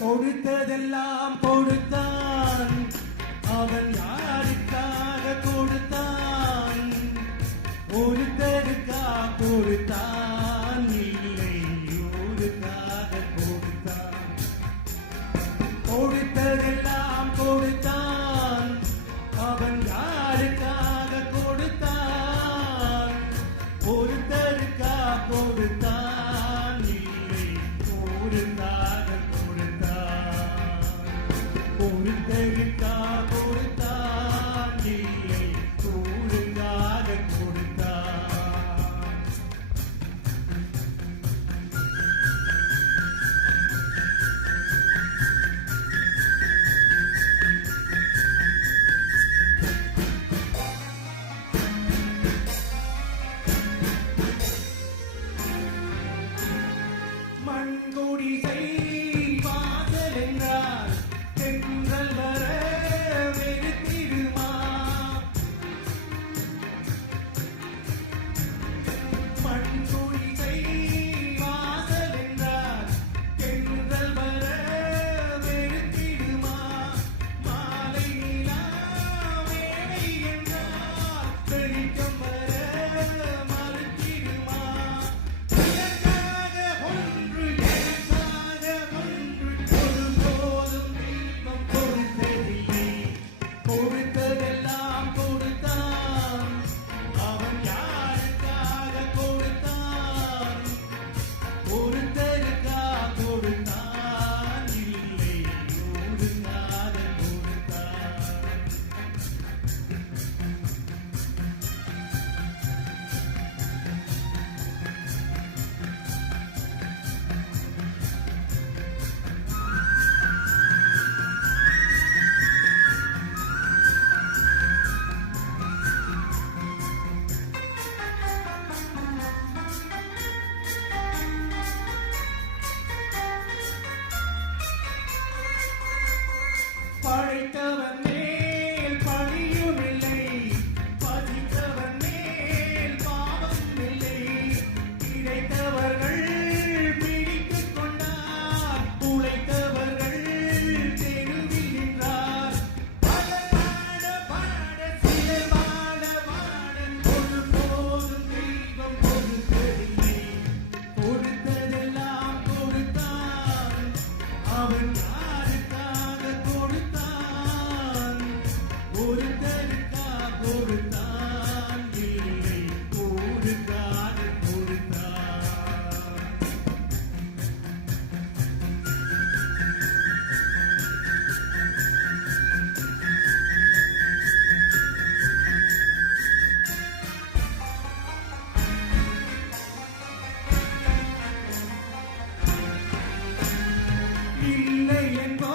கொடுத்ததெல்லாம் கொடுத்தான், அவன் யாருக்காக கொடுத்தான்? ஒருத்தருக்கா கொடுத்தான், இல்லை ஊருக்காக கொடுத்தான். கொடுத்ததெல்லாம் கொடுத்தான், அவன் யாருக்காக கொடுத்தான்? ஒருத்தருக்கா கொடுத்தான், இல்லை ஊருக்காக ஒருத்தருக்கா கொடுத்தான், இல்லை ஊருக்காக கொடுத்தான். மண்குடிசை வாசல் என்றார் தென்றல் வர வெறுத்திடுமா? மண்குடிசை வாசல் என்றார் தென்றல் வர வெறுத்திடுமா? மாலை நிலா வேலை என்றார் வெளிச்சம் வர மறுத்திடுமா? எனக்காக ஒன்று எனக்காக ஒன்று ஒருபோதும் தெய்வம் கொடுத்ததில்லை. கொடுத்ததெல்லாம் கொடுத்தான், அவன் யாருக்காக கொடுத்தான்? ஒருத்தருக்கா கொடுத்தான், இல்லை ஊருக்காக கொடுத்தான். படைத்தவன் மேல் பழியும் இல்லை, பதித்தவன் மேல் பாவம் இல்லை. கிடைத்தவர்கள் பிடித்துக் கொண்டார், உழைத்தவர்கள் தெருவில் நின்றார். பாட பாட சிலர் வாழ வாழ ஒருபோதும் தெய்வம் கொடுத்ததில்லை. கொடுத்ததெல்லாம் கொடுத்தான், அவன் யாருக்காக கொடுத்தான்? ஒருத்தருக்கா கொடுத்தான், இல்லை ஊருக்காக கொடுத்தான். இல்லை என்போ